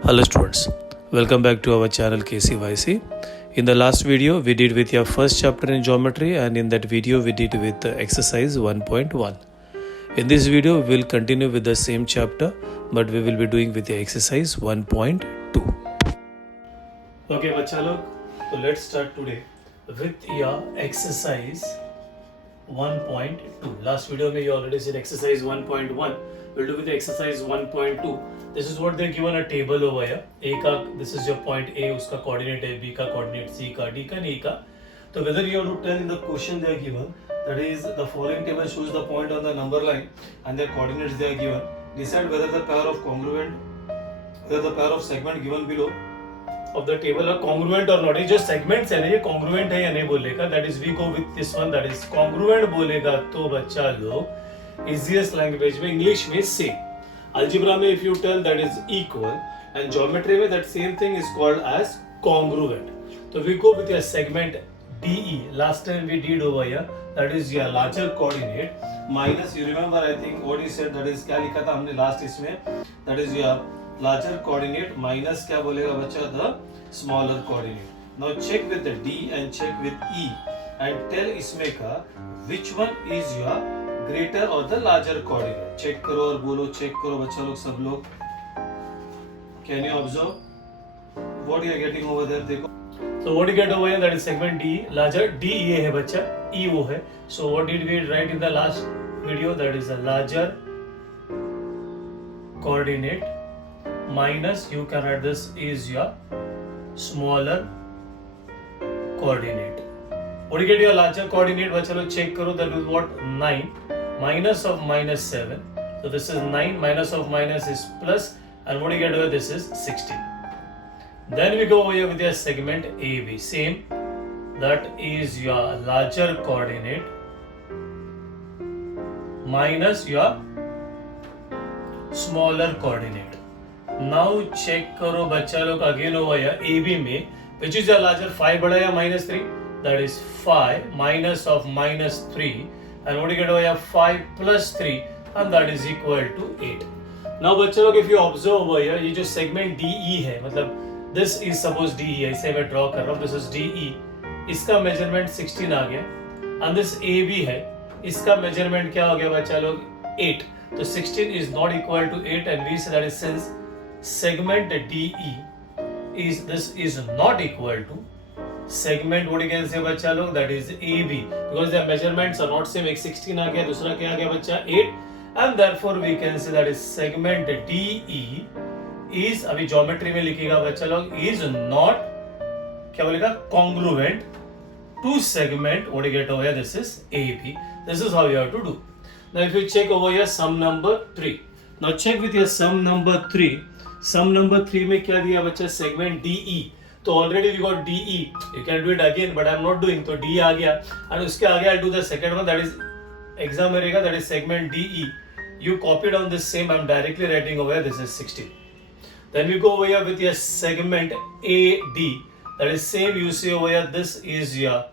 Hello students, welcome back to our channel KCYC. In the last video we did with your first chapter in geometry, and in that video we did with exercise 1.1. In this video we will continue with the same chapter, but we will be doing with the exercise 1.2. Okay बच्चा लोग, so let's start today with your exercise 1.2. Last video में you already seen exercise 1.1. We'll do with the exercise 1.2. This is what they're given a table over here. A का this is your point A, उसका coordinate है, B का coordinate, C का, D का, E का. So whether you have to tell in the question they are given, that is the following table shows the point on the number line and their coordinates they are given. Decide whether the pair of segment given below of the table are congruent or not. ये जो segments है ना, ये congruent है या नहीं बोलेगा. That is we go with this one, that is congruent बोलेगा तो बच्चा लोग easiest language में English में same. Algebra में if you tell that is equal, and geometry में that same thing is called as congruent. So we go with your segment DE. Last time we did over here, that is your larger coordinate minus, you remember I think what he said, that is क्या लिखा था हमने last इसमें, that is your larger coordinate minus क्या बोलेगा बच्चा, the smaller coordinate. Now check with the D and check with E and tell इसमें का which one is your greater or the larger coordinate. Check करो और बोलो, check करो बच्चा लोग सब लोग. Can you observe what you are getting over there? देखो. So what you get over here, that is segment D, larger. D ये है बच्चा, E वो है. So what did we write in the last video? That is a larger coordinate minus, you can write this is your smaller coordinate. What do you get your larger coordinate? बच्चा लोग check करो, that is what, 9 minus of minus 7. So this is 9 minus of minus is plus, and what do you get over this is 16. Then we go over here with your segment AB. Same, that is your larger coordinate minus your smaller coordinate. Now check करो बच्चा लोग again over here AB में, which is your larger, 5 बड़ा या minus 3? That is 5 minus of minus 3, and what do you get over here, 5 plus 3, and that is equal to 8. Now बच्चों लोग if you observe over here, ये जो segment DE है, मतलब this is suppose DE है, इसे मैं draw कर रहा हूँ, this is DE, इसका measurement 16 आ गया, and this AB है, इसका measurement क्या हो गया बच्चा लोग, 8. तो 16 is not equal to 8, and we say that is since segment DE is, this is not equal to segment, what you can say बच्चा लोग, that is AB, because their measurements are not same. एक 16 आ गया, दूसरा क्या आ गया बच्चा, 8, and therefore we can say that is segment DE is, अभी geometry में लिखेगा बच्चा लोग, is not, क्या बोलेगा, congruent to segment, what you get over here, this is AB. This is how you have to do. Now if you check over here sum number 3, now check with your sum number 3. Sum number 3 में क्या दिया बच्चा, segment DE. तो already we got DE, you can do it again, but I am not doing. तो D आ गया, and उसके आगे I'll do the second one, that is exam में रहेगा, that is segment DE. You copy down this same, I am directly writing over here, this is 16. Then we go over here with your segment AD, that is same, you see over here, this is your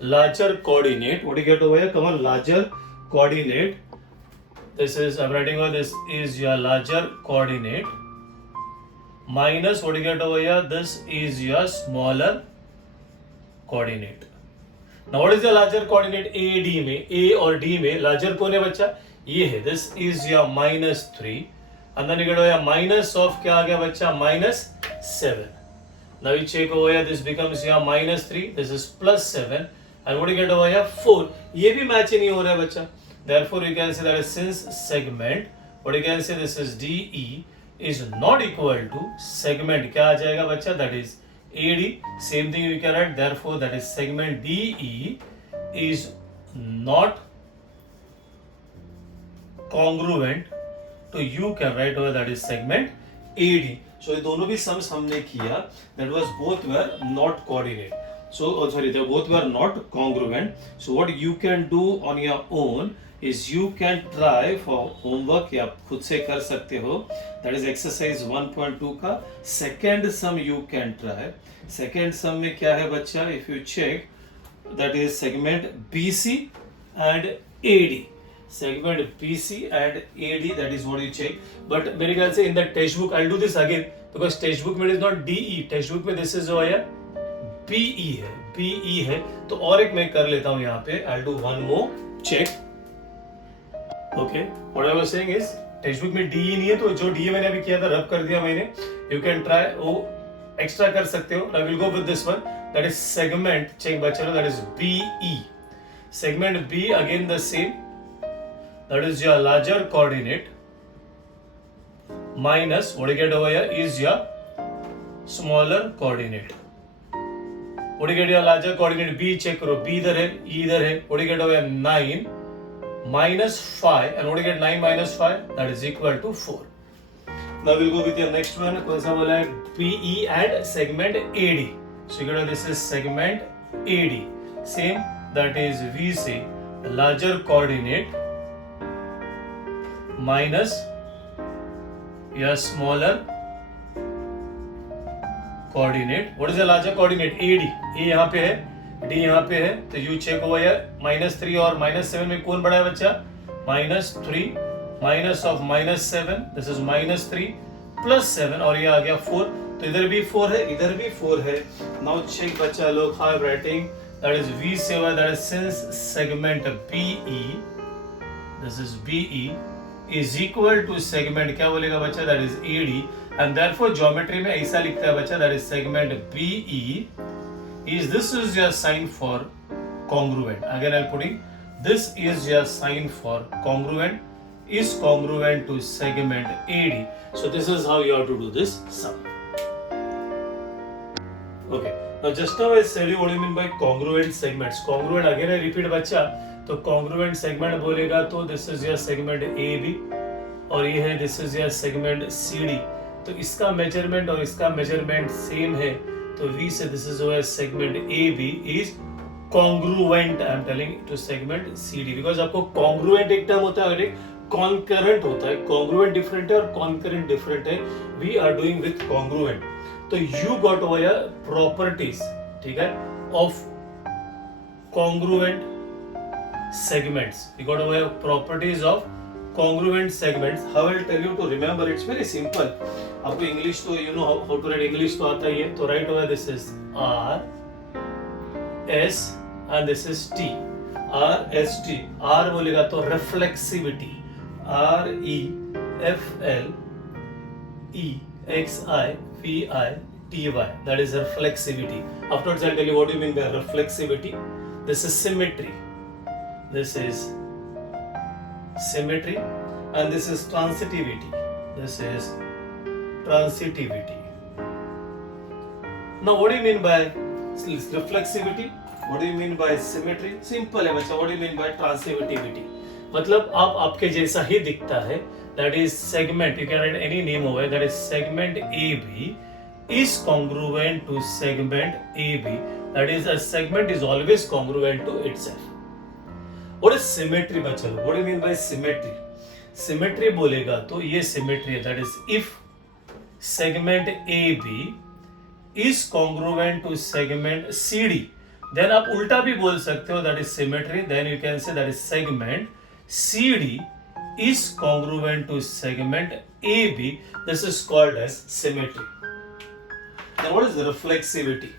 larger coordinate. What do you get over here? Come on, larger coordinate. This is, I am writing over, this is your larger coordinate minus, what do you get over here, this is your smaller coordinate. Now what is the larger coordinate? AD में, A और D में larger कौन है बच्चा, ये है, this is your minus 3, and then you get over here minus of क्या आ गया बच्चा, minus 7. Now you check over here, this becomes your minus 3, this is plus 7, and what do you get over here, 4. ये भी match नहीं हो रहा है बच्चा. Therefore you can say that since segment, what you can say, this is DE is not equal to segment, क्या आ जाएगा बच्चा, that is AD. Same thing you can write, therefore that is segment DE is not congruent to, you can write over, that is segment AD. So ये दोनों भी sums हमने किया, that was both were not coordinate. So they both were not congruent. So what you can do on your own is you can try for homework, या खुद से कर सकते हो, that is exercise 1.2 का second sum you can try. Second sum में क्या है बच्चा, if you check, that is segment BC and AD. Segment BC and AD, that is what you check. But मेरे ख्याल से in the textbook I'll do this again. Because text book में it is not DE, text book में this is जो है BE है। तो और एक मैं कर लेता हूं यहाँ पे, I do one more check. Okay, what I was saying is text book में DE नहीं है, तो जो DE मैंने अभी किया था रब कर दिया मैंने, यू कैन ट्राई, वो एक्स्ट्रा कर सकते हो। I will go with this one, that is segment, check बच्चों, that is BE। Segment B again the same, that is your larger coordinate minus what you get over here is your smaller coordinate. What you get your larger coordinate B, check करो, B इधर है, E इधर है, what you get over here 9 minus 5, and what you get 9 minus 5, that is equal to 4. Now we'll go with your next one. कौन सा बोला है? PE and segment AD. So you get this is segment AD. Same, that is we say larger coordinate minus your smaller coordinate. What is the larger coordinate? AD. A यहाँ पे है, D यहाँ पे है, तो you check over here -3 और -7 में कौन बड़ा है बच्चा? -3 minus of -7, this is -3 plus 7, और ये आ गया 4, तो इधर भी 4 है, इधर भी 4 है। Now check बच्चा लोग, how I'm writing, that is V से हुआ, that is since segment BE, this is BE is equal to segment, क्या बोलेगा बच्चा, that is AD, and therefore geometry में ऐसा लिखता है बच्चा, that is segment BE is, this is your sign for congruent. Again I'm putting, this is your sign for congruent, is congruent to segment AD. So this is how you have to do this sum. Okay, now just now I said you what do you mean by congruent segments. Congruent again I repeat बच्चा, तो congruent segment बोलेगा तो this is your segment AB, और ये है this is your segment CD। तो इसका measurement और इसका मेजरमेंट सेम है, तो V से this is your segment AB is congruent, I am telling, to segment CD, because आपको कॉन्ग्रुएंट एक टर्म होता है और एक कॉन्करेंट होता है। कॉन्ग्रुएंट डिफरेंट है और कॉन्करेंट डिफरेंट है। We are doing with congruent. तो you got over your properties, ठीक है, of congruent segments. We got over properties of congruent segments. How I'll tell you to remember, it's very simple. आपको English तो you know how to write English तो आता ही है, तो right over this is R S and this is T. R S T. R बोलेगा तो reflexivity, R E F L E X I V I T Y, that is reflexivity. Afterwards I'll tell you what do you mean by reflexivity. This is symmetry. This is symmetry, and this is transitivity. This is transitivity. Now what do you mean by reflexivity? What do you mean by symmetry? Simple है बच्चा. What do you mean by transitivity? मतलब आप आपके जैसा ही दिखता है. That is segment. You can write any name over. That is segment AB is congruent to segment AB. That is a segment is always congruent to itself. What is symmetry बच्चा लोग? What do you mean by symmetry? Symmetry बोलेगा तो ये symmetry है, that is if segment AB is congruent to segment CD, then आप उल्टा भी बोल सकते हो, that is symmetry, then you can say that is segment CD is congruent to segment AB, this is called as symmetry. Now what is reflexivity?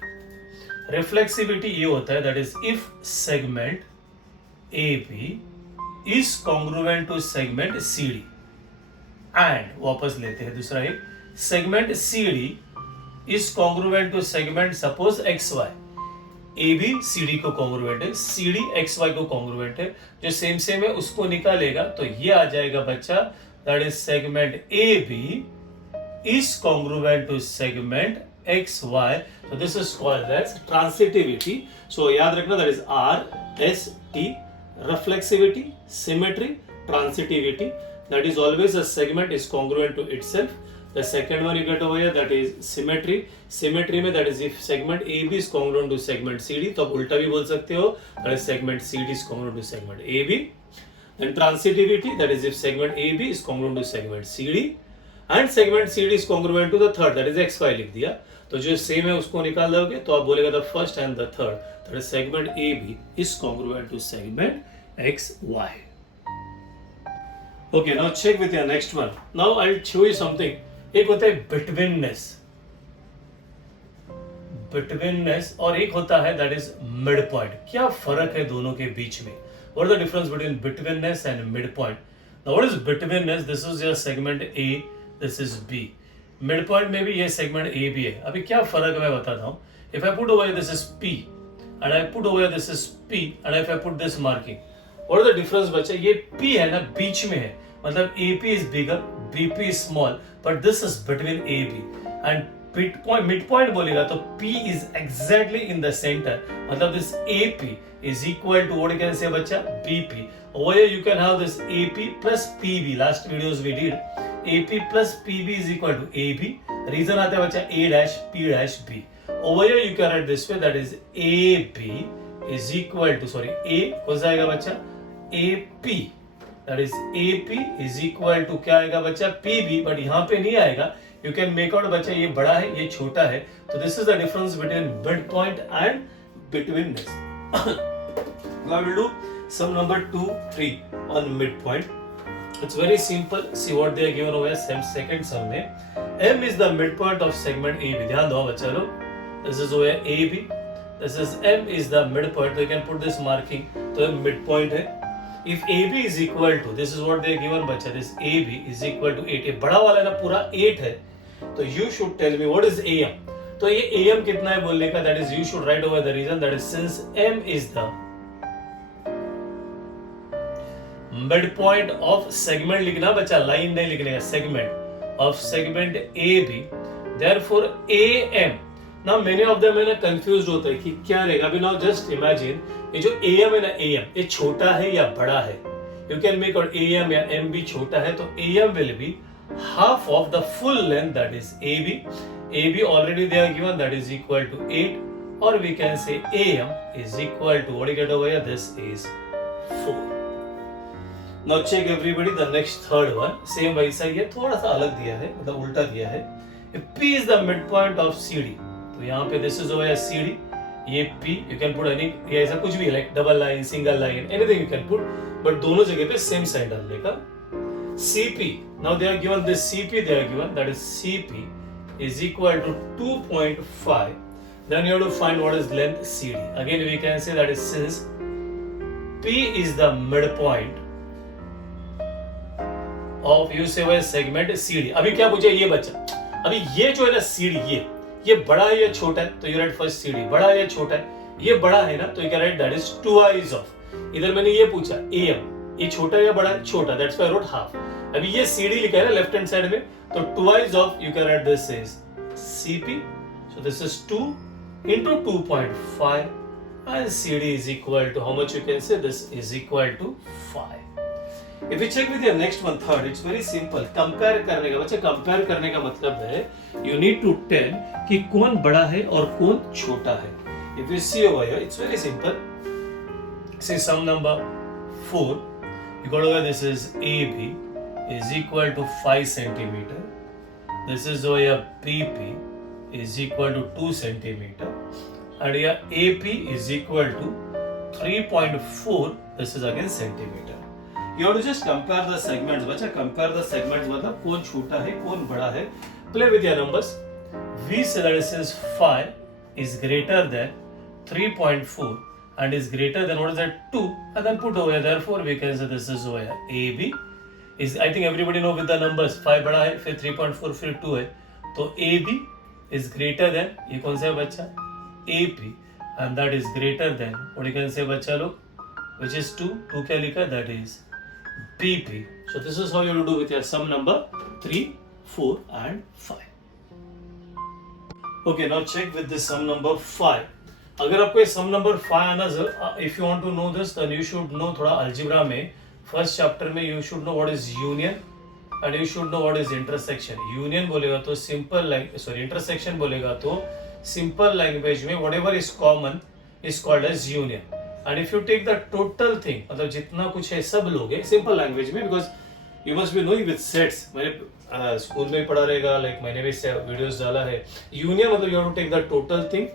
Reflexivity ये होता है, that is if segment AB is congruent to segment CD, and वापस लेते हैं दूसरा एक, segment CD is congruent to segment suppose XY. AB CD को congruent है, CD XY को congruent है, जो सेम सेम है उसको निकालेगा तो ये आ जाएगा बच्चा, that is segment AB is congruent to segment XY. So this is called as transitivity. So याद रखना, that is R S T. Reflexivity, symmetry, transitivity, that is always a segment is congruent to itself. The second one you get over here, that is symmetry. Symmetry में that is if segment AB is congruent to segment CD, तो आप उल्टा भी बोल सकते हो, that is segment CD is congruent to segment AB. Then transitivity, that is if segment AB is congruent to segment CD and segment CD is congruent to the third, that is XY लिख दिया, तो जो same है उसको निकाल दोगे तो आप बोलेगा the first and the third, that is segment AB is congruent to segment XY. Okay, now check with your next one. Now I'll show you something. एक होता है बिटवीननेस और एक होता है दैट इज मिड पॉइंट। क्या फर्क है दोनों के बीच में? What is the difference between betweenness and midpoint? Now what is betweenness? This is your segment A, this is B. Midpoint में भी ये सेगमेंट ए भी है। अभी क्या फर्क है मैं बताता हूँ। If I put over this is P and I put over this is P and if I put this marking, what is the difference बच्चा? ये पी है ना, बीच में है, मतलब AP is bigger, BP is small, but this is between AB and mid point बोलेगा तो P is exactly in the centre, मतलब this AP is equal to what you can say बच्चा BP. Over here you can have this AP plus PB. Last videos we did AP plus PB is equal to AB. Reason आता है बच्चा A dash P dash B. Over here you can write this way, that is AB is equal to, sorry, A कौन सा आएगा बच्चा? AP. That is AP is equal to क्या आएगा बच्चा? PB. बट यहाँ पे नहीं आएगा. You can make out बच्चा ये बड़ा है ये छोटा है. तो this is the difference between midpoint and betweenness. Now we will do sum number 2, 3 on midpoint. It's very simple. See what they are given over here. Second sum में M is the midpoint of segment AB. ध्यान दो बच्चा लोग. This is over here AB. This is M is the midpoint. So you can put this marking. तो midpoint है. If AB is equal to, this is what they are given बच्चा. This AB is equal to 8. ये बड़ा वाला ना पूरा 8 है. तो you should tell me what is AM. तो ये AM कितना है बोलने का? That is you should write over the reason, that is since M is the midpoint of segment, लिखना बच्चा, लाइन नहीं लिखने का, segment of segment AB, therefore AM. Now many of them है ना confused होता है कि क्या रहेगा. अभी now just imagine ये जो AM है ना, AM ये छोटा है या बड़ा है? You can make out AM या MB छोटा है तो AM will be half of the full length, that is AB. AB already they are given, that is equal to 8, or we can say AM is equal to, what do you get over here? This is 4. Now check everybody the next third one. Same वैसा ही है, थोड़ा सा अलग दिया है, मतलब उल्टा दिया है. If P is the midpoint of CD, तो यहाँ पे this is over here CD, ये P, you can put any, ये ऐसा कुछ भी like double line, single line, anything you can put, but दोनों जगह पे same sign डालने का. CP, now they are given this CP, they are given, that is CP is equal to 2.5. Then you have to find what is length CD. Again we can say that is since P is the midpoint of, you say segment CD. अभी क्या पूछे ये बच्चा? अभी ये जो है ना CD, ये बड़ा है या छोटा है? तो you write first CD. बड़ा है या छोटा है? ये बड़ा है ना, तो you can write that is twice of. इधर मैंने ये पूछा AM, ये छोटा है या बड़ा है? छोटा. That's why I wrote half. अभी ये CD लिखा है ना लेफ्ट हैंड साइड में, तो twice of you can write this is CP. So this is 2 into 2.5 and CD is equal to how much? You can say this is equal to 5. If you check with your next one, third, it's very simple. Compare करने का बच्चा, compare करने का मतलब है you need to tell कि कौन बड़ा है और कौन छोटा है. If you see over here, it's very simple. Say sum number 4. You got over, this is AB is equal to 5 centimeter. This is over here BP is equal to 2 centimeter. And here AP is equal to 3.4. This is again centimeter. You have to just compare the segments. बच्चा compare the segments मतलब कौन छोटा है कौन बड़ा है. Play with your numbers. We say that since 5 is greater than 3.4 and is greater than what is that 2, and then put over here. Therefore we can say this is over here AB is, I think everybody know with the numbers, 5 बड़ा है फिर 3.4 फिर 2 है, तो AB is greater than, ये कौन सा है बच्चा? AP, and that is greater than, what you can say बच्चा लोग, which is 2 क्या लिखा? That is BP. So this is how you will do with your sum number 3, 4 and 5. Okay, now check with this sum number 5. अगर आपको ये sum number 5 आना, if you want to know this, then you should know थोड़ा algebra में, first chapter में you should know what is union and you should know what is intersection. Union बोलेगा तो simple intersection बोलेगा तो simple language में whatever is common is called as union. And if you take the total thing, मतलब जितना कुछ है सब लोग है simple language में, because you must be knowing with sets. मैंने स्कूल में पढ़ा रहेगा, like मैंने भी वीडियोस डाला है. Union मतलब you have to take the total thing.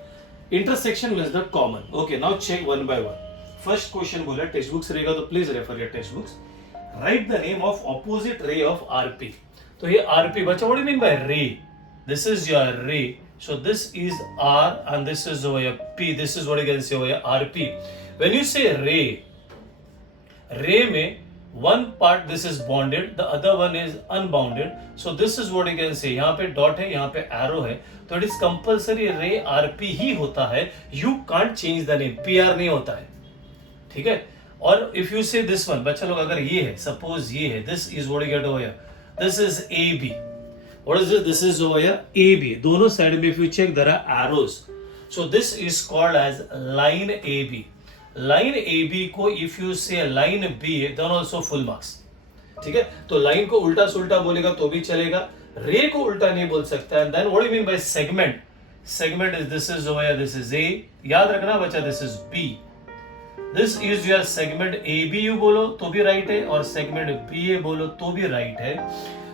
Intersection means the common. Okay, now check one by one. First question बोला टेक्स्ट बुक्स रहेगा तो please refer your text books. Write the name of opposite ray of RP. तो ये RP बच्चा, what do mean by रे? This is your रे, so this is R and this is over here P. This is what you can say over here RP. When you say ray में one part this is bonded, the other one is unbounded. So this is what you can say. यहाँ पे dot है, यहाँ पे arrow है, तो it is compulsory रे RP ही होता है. You can't change the name. PR नहीं होता है, ठीक है. और इफ यू से दिस वन, बच्चा लोग अगर ये है, सपोज ये है, this is what you get over here, this is AB. What is this? This is over here AB. दोनों साइड में if you check there are arrows. So this is called as line AB. Line AB को if you say line B then also full marks. ठीक है, तो line को उल्टा सुल्टा बोलेगा तो भी चलेगा, रे को उल्टा नहीं बोल सकता. And then what do you mean by segment? Segment is this is over here, this is A. याद रखना बच्चा, this is B. This is your segment ABU बोलो तो भी राइट है, और सेगमेंट BA बोलो तो भी राइट है.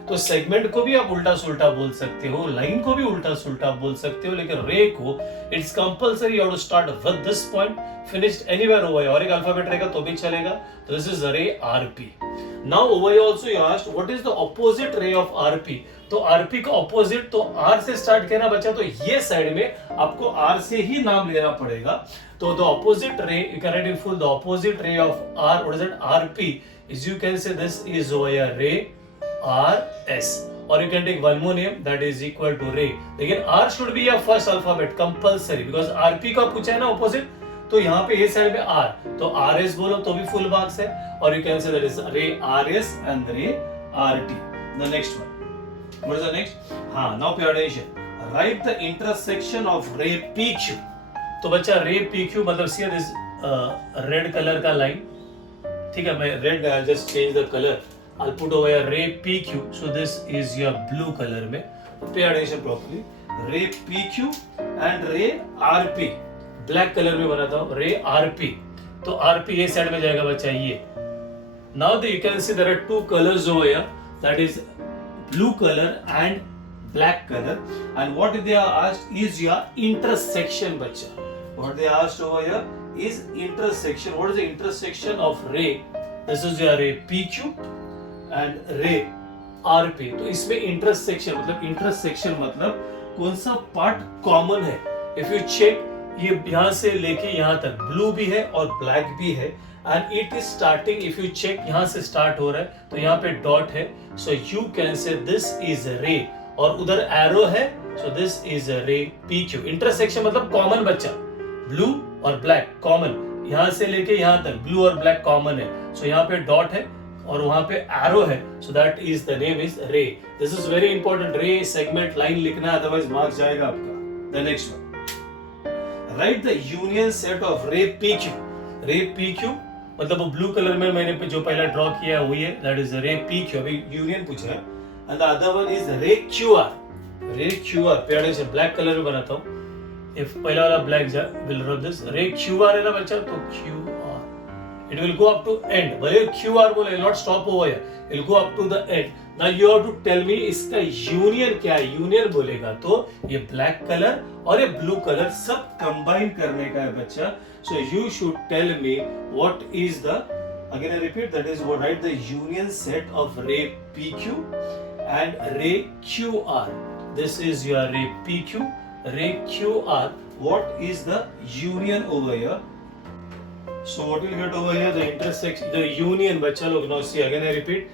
तो सेगमेंट को भी आप उल्टा सुल्टा बोल सकते हो, लाइन को भी उल्टा सुल्टा बोल सकते हो, लेकिन रे को it's compulsory you to start with this point, finished anywhere over, और एक अल्फाबेट रहेगा तो भी चलेगा. तो this is ray RP. Now over also you asked what is the opposite ray of RP. तो RP का ऑपोजिट तो R से स्टार्ट किया ना बच्चा, तो ये साइड में आपको R से ही नाम लेना पड़ेगा. तो द ऑपोजिट रे, you can write in full, the opposite ray of R, what is it, RP is, you can say this is over रे RS, or you can take one more name that is equal to ray. लेकिन R should be your first alphabet compulsory because RP का पूछा है ना opposite, तो यहाँ पे ये साइड में R, तो RS बोलो तो भी full marks है, और you can say that is ray RS and ray RT. The next one, what is the next? हाँ, now pay attention. Write the intersection of ray PQ. तो बच्चा ray PQ मतलब see this red color का line, ठीक है, मैं red just change the color. I'll put over here ray PQ. So this is your blue color में. Pay attention properly. Ray PQ and ray RP. Black color में बनाता हूँ ray RP. तो RP ये side में जाएगा बच्चा ये. Now you can see there are two colors over here. That is blue color and black color. And what they are asked is your intersection बच्चा. What they asked over here is intersection. What is the intersection of ray? This is your ray PQ and ray RP. तो इसमें intersection मतलब कौन सा part common है. If you check, ये यहाँ से लेके यहाँ तक ब्लू भी है और ब्लैक भी है, and it is starting, if you check यहाँ से स्टार्ट हो रहा है तो यहाँ पे डॉट है, so you can say this is रे, और उधर एरो है, सो दिस इज रे PQ. इंटरसेक्शन मतलब कॉमन बच्चा, ब्लू और ब्लैक कॉमन, यहाँ से लेके यहाँ तक ब्लू और ब्लैक कॉमन है, सो यहाँ पे डॉट है और वहां पे एरो है, so that is the name is रे. दिस इज वेरी इंपॉर्टेंट, रे सेगमेंट लाइन लिखना है, अदरवाइज मार्क्स जाएगा आपका. The next one, right the union set of रे PQ. रे PQ मतलब वो ब्लू कलर में मैंने जो पहला ड्रॉ किया है वही है, दैट इज रे PQ. अभी यूनियन पूछा है. And the other one is रे QR. रे QR पेड़ से ब्लैक कलर में बनाता हूँ. इफ पहला वाला ब्लैक विल रब दिस, रे QR है ना बच्चा, तो QR it will go up to end. भले QR बोले, it will not stop over here, it will go up to the end. Now you have to tell me इसका union क्या है. यूनियन बोलेगा तो ये ब्लैक कलर और ये ब्लू कलर सब कंबाइन करने का है बच्चा. So you should tell me what is the, again I repeat, that is what, write the union set of ray PQ and ray QR. This is your ray PQ, ray QR. What is the union over here? So what will get over here, the intersection, the union बच्चा लोग. Now see again I repeat,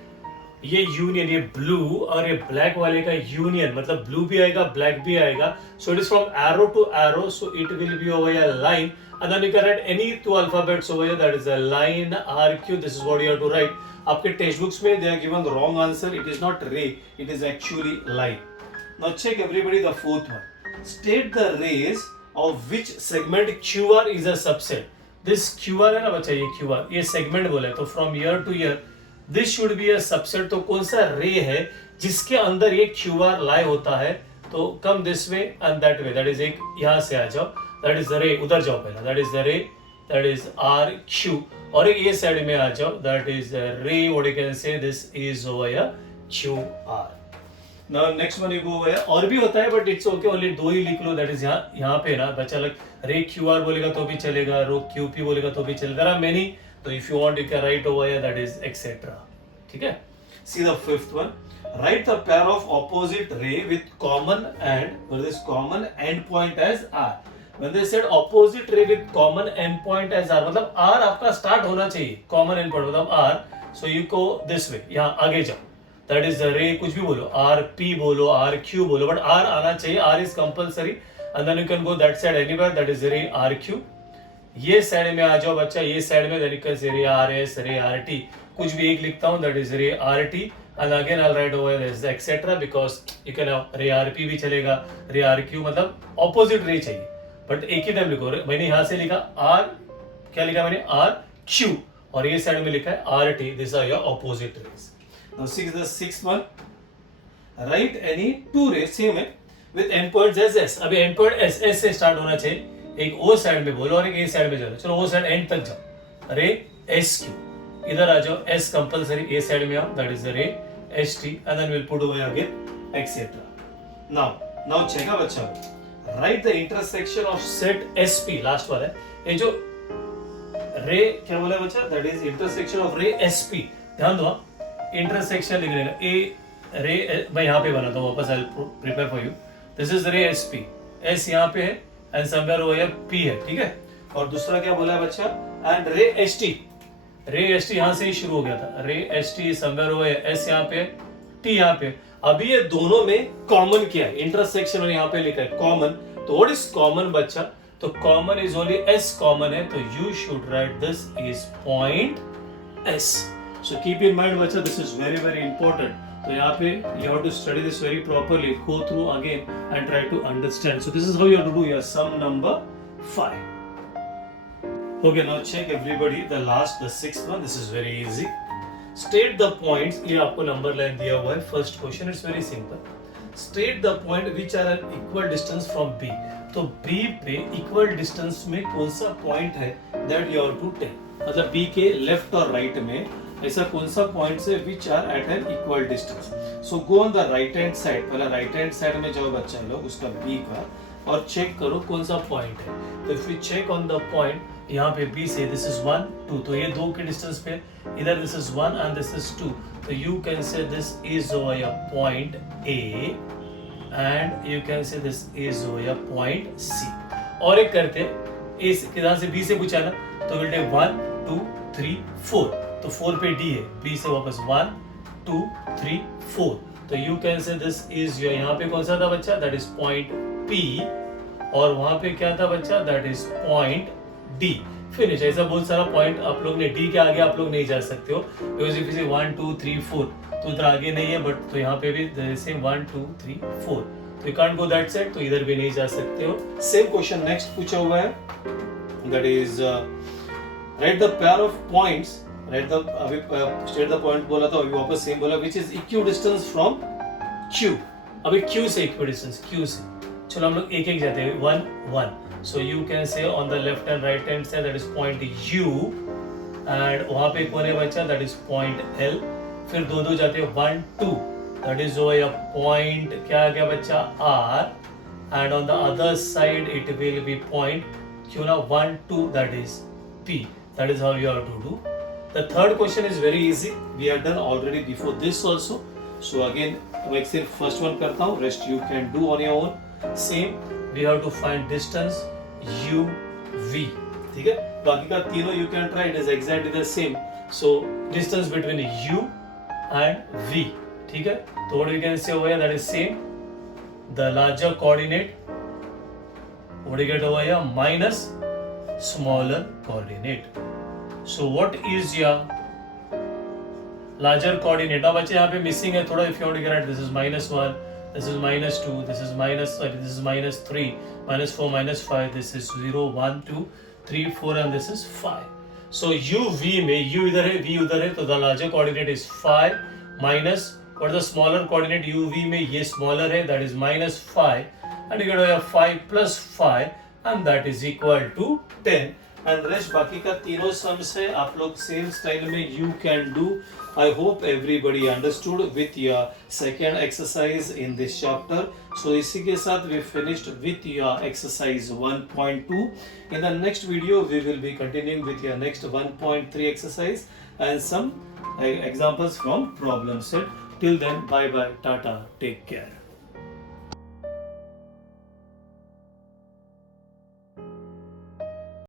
ये union, ये blue और ये black वाले का union मतलब blue भी आएगा ब्लैक भी आएगा. So it is from arrow to arrow, so it will be over here line, and then you can write any two alphabets over here, that is a line RQ. This is what you have to write. आपके text books में they are given the wrong answer. It is not ray, it is actually line. Now check everybody the fourth one. State the rays of which segment QR is a subset. This QR है ना बच्चा, ये QR, ये segment बोला है, तो from year two year this should be a subset. तो कौन सा रे है जिसके अंदर ये QR लाई होता है, तो come this way and that way, that is एक यहाँ से आ जाओ, दैट इज द रे, उधर जाओ पहला, दैट इज द रे, दैट इज RQ, और एक ये साइड में आ जाओ, दैट इज रे, what you can say, this is over here QR. Now next one you go over here, और भी होता है बट इट्स ओके, ओनली दो ही लिख लो, दैट इज यहाँ पे ना बच्चा लग रे QR बोलेगा तो भी चलेगा, रो QP बोलेगा तो भी चलेगा, देयर आर मेनी. तो if you want you can write over here, that is etcetera. ठीक है. See the fifth one, Write the pair of opposite ray with common and what is common endpoint as R. When they said opposite ray with common endpoint as R, मतलब R आपका start होना चाहिए common endpoint मतलब R. So you go this way. यहाँ आगे जाओ. That is the ray कुछ भी बोलो RP बोलो RQ बोलो but R आना चाहिए. R is compulsory and then you can go that side anywhere. That is ray RQ. ये साइड में आ जाओ बच्चा. ये साइड में then you can say ray RS ray RT. कुछ भी एक लिखता हूँ. That is ray RT. And again I'll write over this etc because you can have ray RP भी चलेगा ray RQ मतलब opposite ray चाहिए but एक ही टाइम लिखो. मैंने यहाँ से लिखा R क्या लिखा मैंने RQ और ये साइड में लिखा है RT. These are your opposite rays. Now the sixth one. Write any two rays same है with endpoints as S. अभी endpoint S से start होना चाहिए. एक O साइड में बोलो और एक A साइड में चलो. चलो O साइड end तक जाओ. ray SQ. इधर आ जाओ S कंपलसरी A साइड में आओ. That is the ray ST and then we'll put over again etc. Now check out बच्चा. Write the intersection of set SP. Last वाला है ये जो ray क्या बोला है बच्चा? That is intersection of ray SP. ध्यान दो intersection लिख लेना. A ray मैं यहाँ पे बनाता हूँ वापस. I'll prepare for you. This is ray SP. S यहाँ पे है and somewhere over here P है. ठीक है. और दूसरा क्या बोला है बच्चा? And ray ST. रे एस टी यहां से ही शुरू हो गया था. रे एस टी समवेयर हुआ है. एस यहाँ पे टी यहाँ पे. अभी ये दोनों में कॉमन क्या है? इंटरसेक्शन और यहाँ पे लिखा है कॉमन. तो व्हाट इज कॉमन बच्चा? तो common is only S common है. तो you should write this is point S. So keep in mind बच्चा this is very very important. तो यहाँ पे you have to study this very properly. Go through again and try to understand. So this is how you have to do your sum number 5. Okay, now check everybody. The sixth one. This is very easy. State the points. ये आपको number line दिया हुआ है. First question. It's very simple. State the point which are an equal distance from B. तो B पे equal distance में कौन सा point है that you have to tell. मतलब B के left और right में ऐसा कौन सा points है which are at an equal distance. So go on the right hand side. पहला right hand side में जाओ बच्चा लोग उसका B का और चेक करो कौन सा point है. तो if you check on the point यहाँ पे B से this is 1 2 तो ये 2 के डिस्टेंस पे. इधर this is 1 and this is 2. तो you can say this is over your point A and you can say this is over your point C. और एक करते A से किधर से B से पूछा ना तो we'll take 1 2 3 4. तो 4 पे D है. B से वापस 1 2 3 4. तो you can say this is your यहाँ पे कौन सा था बच्चा? That is point P और वहाँ पे क्या था बच्चा? That is point D. Finish. ऐसा बहुत सारा पॉइंट आप लोग ने D के आगे आप लोग नहीं जा सकते हो बिकॉज इफ यू से 1 2 3 4 तो उधर आगे नहीं है बट तो यहाँ पे भी सेम 1 2 3 4 तो you can't go that side. तो इधर भी नहीं जा सकते हो. सेम क्वेश्चन नेक्स्ट पूछा हुआ है. That is right the pair of points. Right the अभी स्टेट द पॉइंट बोला था अभी वापस सेम बोला which is equi distance from Q. अभी Q से इक्वी डिस्टेंस Q से. चलो हम लोग एक एक जाते हैं. 1 1. So you can say on the left and right hand side that is point U and वहाँ पे कौन है बच्चा? That is point L. फिर दो जाते हैं 1 2 that is over your point क्या आ गया बच्चा? R and on the other side it will be point Q. ना 1 2 that is P. That is how you have to do. The third question is very easy. We have done already before this also. So again मैं सिर्फ first one करता हूँ. Rest you can do on your own. Same. We have to find distance U V. ठीक है. बाकी का तीनों you can try. It is exactly the same. So distance between U and V. ठीक है. तो what we can say over here that is same. The larger coordinate. What do you get over here? Minus smaller coordinate. So what is your larger coordinate? अब बच्चे यहाँ पे missing है थोड़ा. If you want to get it, this is -1. This is -2, this is -3, -4, -5, this is 0, 1, 2, 3, 4 and this is 5. So U V में U इधर है V उधर है तो the larger coordinate is 5 minus what the smaller coordinate U V में ये smaller है that is -5 and you get 5 plus 5 and that is equal to 10 and rest बाकी का तीनों sums है आप लोग same style में you can do. I hope everybody understood with your second exercise in this chapter. So इसी के साथ we finished with your exercise 1.2. In the next video we will be continuing with your next 1.3 exercise and some examples from problem set. Till then, bye bye, tata, take care.